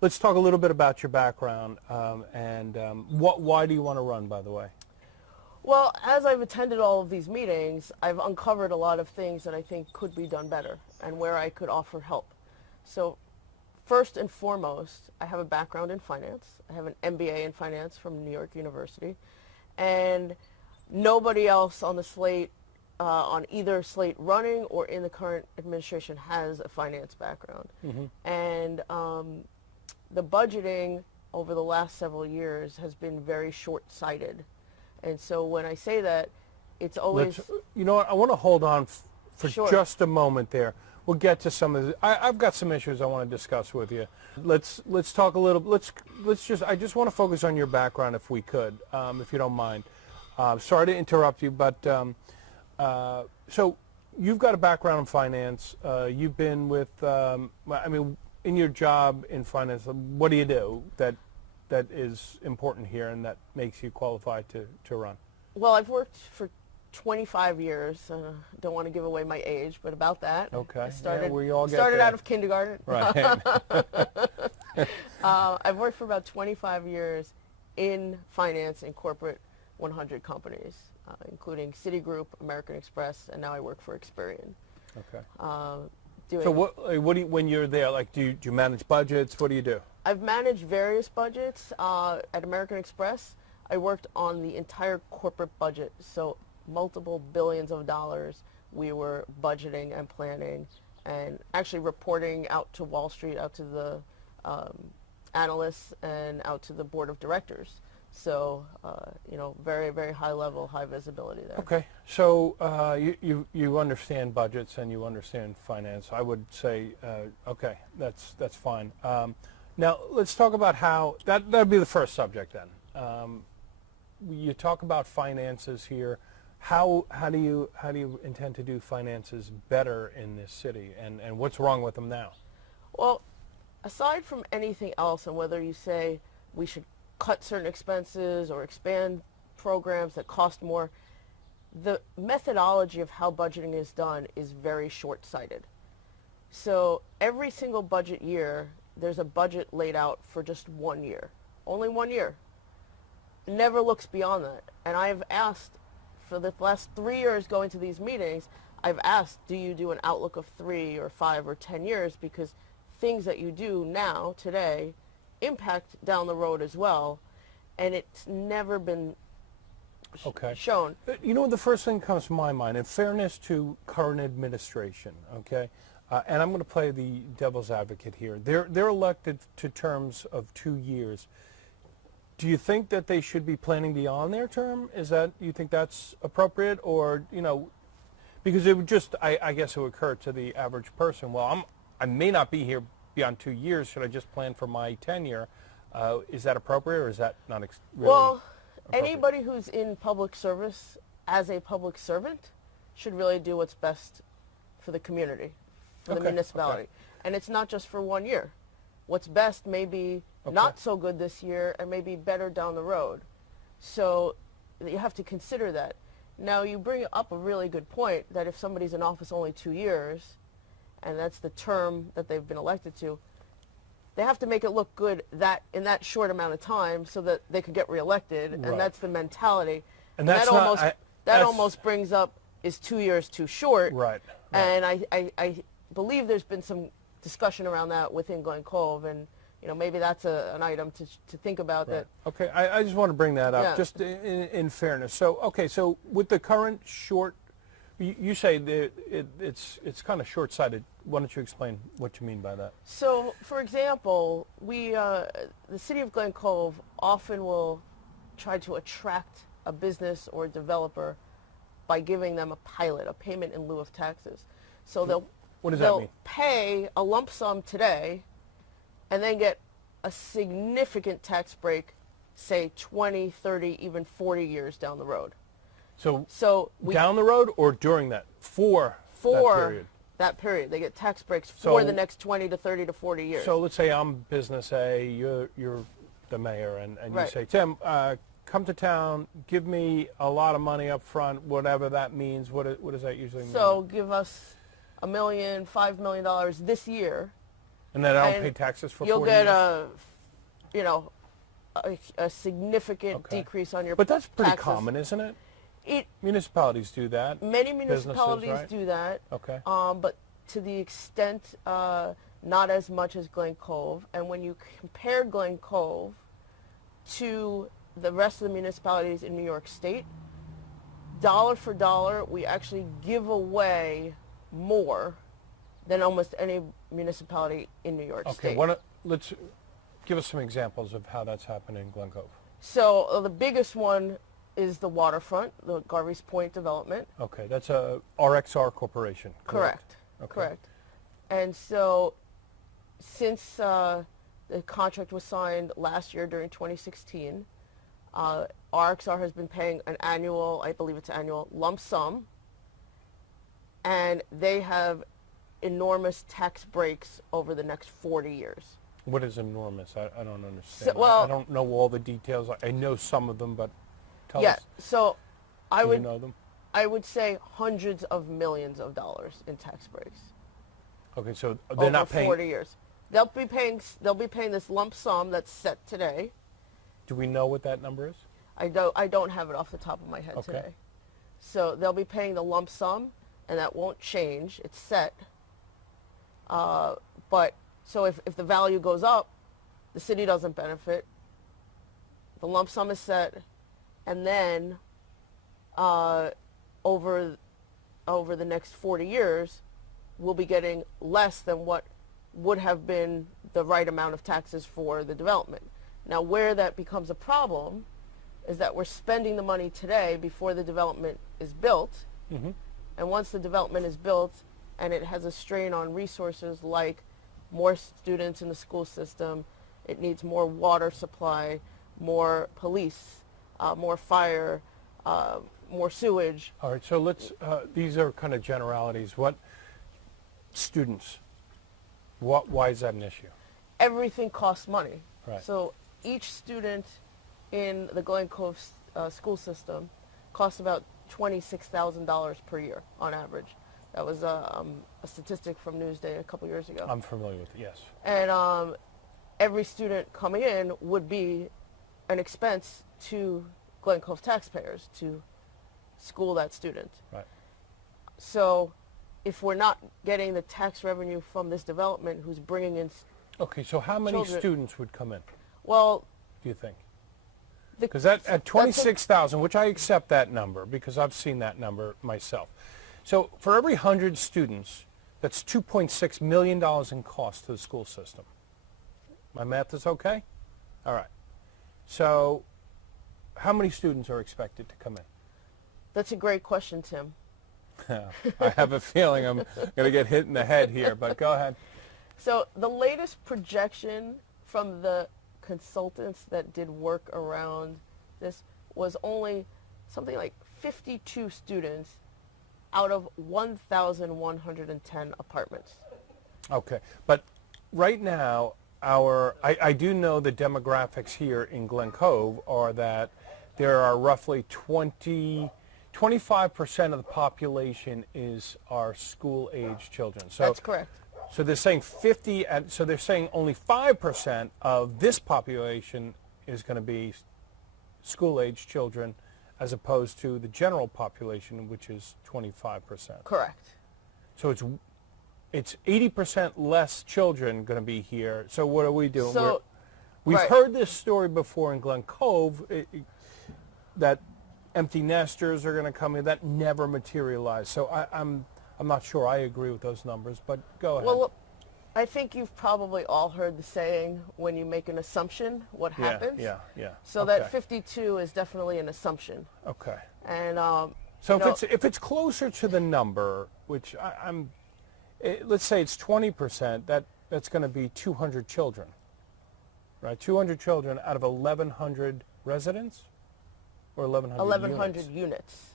let's talk a little bit about your background and why do you want to run, by the way? Well, as I've attended all of these meetings, I've uncovered a lot of things that I think could be done better and where I could offer help. So first and foremost, I have a background in finance. I have an MBA in finance from New York University, and nobody else on the slate, on either slate running or in the current administration, has a finance background. And the budgeting over the last several years has been very short-sighted. And so when I say that, it's always... You know what, I want to hold on for Sure. just a moment there. We'll get to some of the... I've got some issues I want to discuss with you. Let's talk a little... I just want to focus on your background if we could, if you don't mind. Sorry to interrupt you, but so you've got a background in finance. You've been with, I mean, in your job in finance, what do you do that is important here and that makes you qualified to run? Well, I've worked for 25 years. Don't want to give away my age, but about that. Okay. I started, we all get started there. out of kindergarten. Right. I've worked for about 25 years in finance in corporate 100 companies, including Citigroup, American Express, and now I work for Experian. Okay. Doing So what do you, when you're there, like, do you manage budgets? What do you do? I've managed various budgets. At American Express, I worked on the entire corporate budget, so multiple billions of dollars we were budgeting and planning and actually reporting out to Wall Street, out to the analysts, and out to the board of directors. So, you know, very, very high level, high visibility there. Okay, so you understand budgets and you understand finance. I would say, okay, that's fine. Now let's talk about how that'd be the first subject then. You talk about finances here. How do you intend to do finances better in this city, and what's wrong with them now? Well, aside from anything else, and whether you say we should cut certain expenses or expand programs that cost more, the methodology of how budgeting is done is very short-sighted. So every single budget year, there's a budget laid out for just 1 year, only 1 year. Never looks beyond that. And I've asked for the last 3 years going to these meetings, I've asked, do you do an outlook of 3 or 5 or 10 years? Because things that you do now, today, impact down the road as well, and it's never been shown. You know, the first thing that comes to my mind, in fairness to current administration, okay, and I'm going to play the devil's advocate here. They're elected to terms of 2 years. Do you think that they should be planning beyond their term? You think that's appropriate, or, you know, because it would just, I guess it would occur to the average person, well, I may not be here beyond 2 years. Should I just plan for my tenure? Is that appropriate, or is that not really Well, appropriate? Anybody who's in public service as a public servant should really do what's best for the community, for the municipality. Okay. And it's not just for 1 year. What's best may be not so good this year and may be better down the road. So you have to consider that. Now, you bring up a really good point that if somebody's in office only 2 years, and that's the term that they've been elected to, they have to make it look good in that short amount of time so that they could get reelected, Right. and that's the mentality. And that's that almost brings up, is 2 years too short? Right. And I believe there's been some discussion around that within Glen Cove, and you know, maybe that's an item to think about. Right. That. Okay, I just want to bring that up, Yeah. just in fairness. So, okay, so with the current short, you say that it's kind of short-sighted. Why don't you explain what you mean by that? So, for example, the city of Glen Cove often will try to attract a business or a developer by giving them a pilot, a payment in lieu of taxes. So What does that mean? pay a lump sum today and then get a significant tax break, say 20, 30, even 40 years down the road. So down the road or during that? For that period. They get tax breaks for the next 20 to 30 to 40 years. So let's say I'm business A, you're the mayor, and Right. you say, Tim, come to town, give me a lot of money up front, whatever that means. What does that usually mean? So give us $1 million, $5 million this year, And then I don't And pay taxes for 40 you'll get years? a significant Okay. decrease on your But that's pretty taxes. common, isn't it? It Municipalities do that. Many Businesses, municipalities right? do that. Okay. But to the extent, not as much as Glen Cove. And when you compare Glen Cove to the rest of the municipalities in New York State, dollar for dollar, we actually give away more than almost any municipality in New York Okay. State. Let's give us some examples of how that's happening in Glen Cove. So the biggest one is the waterfront, the Garvey's Point development. Okay. That's a RXR Corporation. Correct. Okay. Correct. And so since the contract was signed last year during 2016, RXR has been paying an annual, I believe it's annual, lump sum, and they have enormous tax breaks over the next 40 years. What is enormous? I don't understand. So, well, I don't know all the details. I know some of them, but tell yeah, us. so I Do would you know them? I would say hundreds of millions of dollars in tax breaks. Okay, so they're over not paying. 40 years. They'll be paying this lump sum that's set today. Do we know what that number is? I don't have it off the top of my head Okay. today. So they'll be paying the lump sum, and that won't change. It's set. But so if the value goes up, the city doesn't benefit. The lump sum is set, and then over the next 40 years, we'll be getting less than what would have been the right amount of taxes for the development. Now, where that becomes a problem is that we're spending the money today before the development is built. Mm-hmm. And once the development is built and it has a strain on resources like more students in the school system, it needs more water supply, more police, more fire, more sewage. All right, so let's, these are kind of generalities. What students, why is that an issue? Everything costs money. Right. So each student in the Glen Cove school system costs about $26,000 per year on average. That was a statistic from Newsday a couple years ago. I'm familiar with it, yes. And every student coming in would be an expense to Glen Cove taxpayers to school that student. Right. So if we're not getting the tax revenue from this development who's bringing in, Okay, so how many Children. students would come in, well, do you think? the, Because at 26,000, which I accept that number because I've seen that number myself. So for every 100 students, that's $2.6 million in cost to the school system. My math is okay? All right. So how many students are expected to come in? that's a great question, Tim. I have a feeling I'm going to get hit in the head here, but go ahead. So the latest projection from the consultants that did work around this was only something like 52 students out of 1,110 apartments. Okay, but right now, I do know the demographics here in Glen Cove are that there are roughly 25% of the population is our school-age children. So That's correct. So they're saying 50, and so they're saying only 5% of this population is going to be school-age children, as opposed to the general population, which is 25%. Correct. So it's 80% less children going to be here. So what are we doing? So, We've right. heard this story before in Glen Cove, that empty nesters are going to come in. That never materialized. So I'm not sure I agree with those numbers, but go ahead. Well, look, I think you've probably all heard the saying, when you make an assumption, what happens? Yeah. So Okay. that 52 is definitely an assumption. Okay. And So you know, if it's closer to the number, which let's say it's 20%, that's going to be 200 children, right? 200 children out of 1,100 residents, or 1,100 1,100 units. units.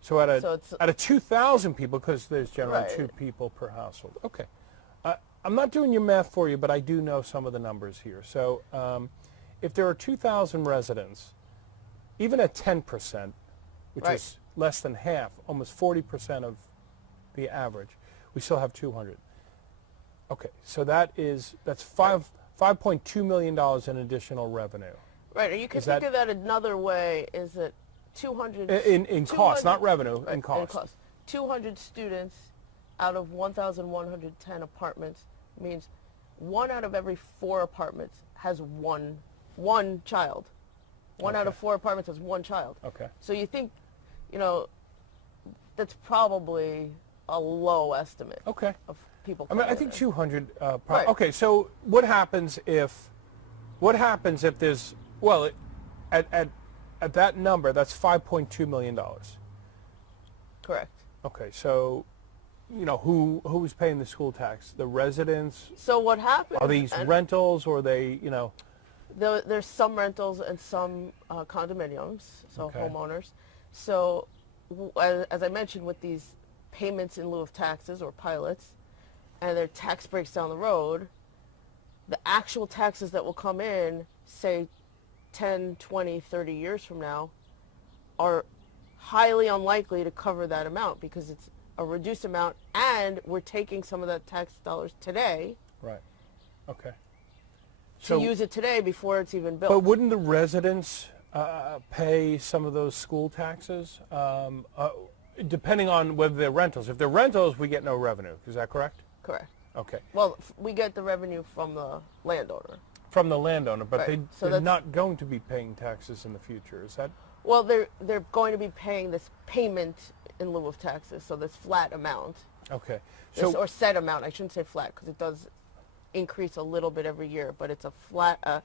So out So it's- of 2,000 people, because there's generally Right. 2 people per household. Okay. I'm not doing your math for you, but I do know some of the numbers here. So if there are 2,000 residents, even at 10%, which Right. is less than half, almost 40% of the average, we still have 200. Okay, so that's $5.2 million in additional revenue. Right, or you can Is think that- of that another way, is that 200... In cost, not revenue, right, in cost. 200 students out of 1,110 apartments means 1 out of every 4 apartments has one child. One out Okay. of 4 apartments has 1 child. Okay. So you think, that's probably a low estimate Okay. of people I mean, I coming think in. 200. Right. Okay, so what happens if there's at that number, that's $5.2 million. Correct. Okay, so who's paying the school tax? The residents? So what happens... Are these and rentals, or are they there's some rentals and some condominiums, so Okay. homeowners. So as I mentioned, with these payments in lieu of taxes or pilots and their tax breaks down the road, the actual taxes that will come in, say 10, 20, 30 years from now, are highly unlikely to cover that amount because it's a reduced amount, and we're taking some of that tax dollars today Right. Okay. to use it today before it's even built. But wouldn't the residents pay some of those school taxes, depending on whether they're rentals? If they're rentals, we get no revenue. Is that correct? Correct. Okay. Well, we get the revenue from the landowner. From the landowner, but Right. So they're that's- not going to be paying taxes in the future. Is that? Well, they're going to be paying this payment in lieu of taxes, so this flat amount, Okay. or set amount. I shouldn't say flat because it does increase a little bit every year, but it's a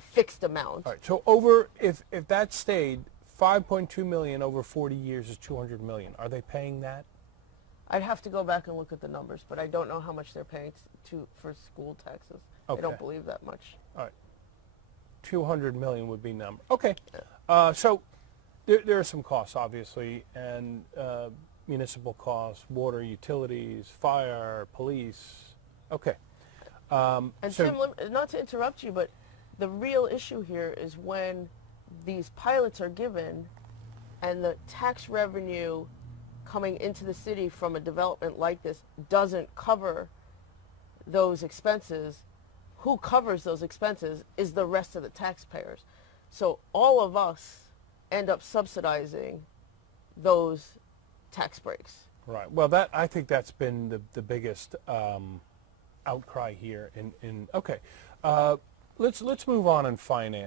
fixed amount. All right. So if that stayed, 5.2 million over 40 years is 200 million. Are they paying that? I'd have to go back and look at the numbers, but I don't know how much they're paying for school taxes. I Okay. don't believe that much. All right. 200 million would be number. Okay. So there are some costs, obviously, and municipal costs, water, utilities, fire, police. Okay. And so, Tim, not to interrupt you, but the real issue here is when these pilots are given and the tax revenue coming into the city from a development like this doesn't cover those expenses. Who covers those expenses is the rest of the taxpayers. So all of us end up subsidizing those tax breaks. right. Well, I think that's been the biggest outcry here. Okay. Let's move on in finance.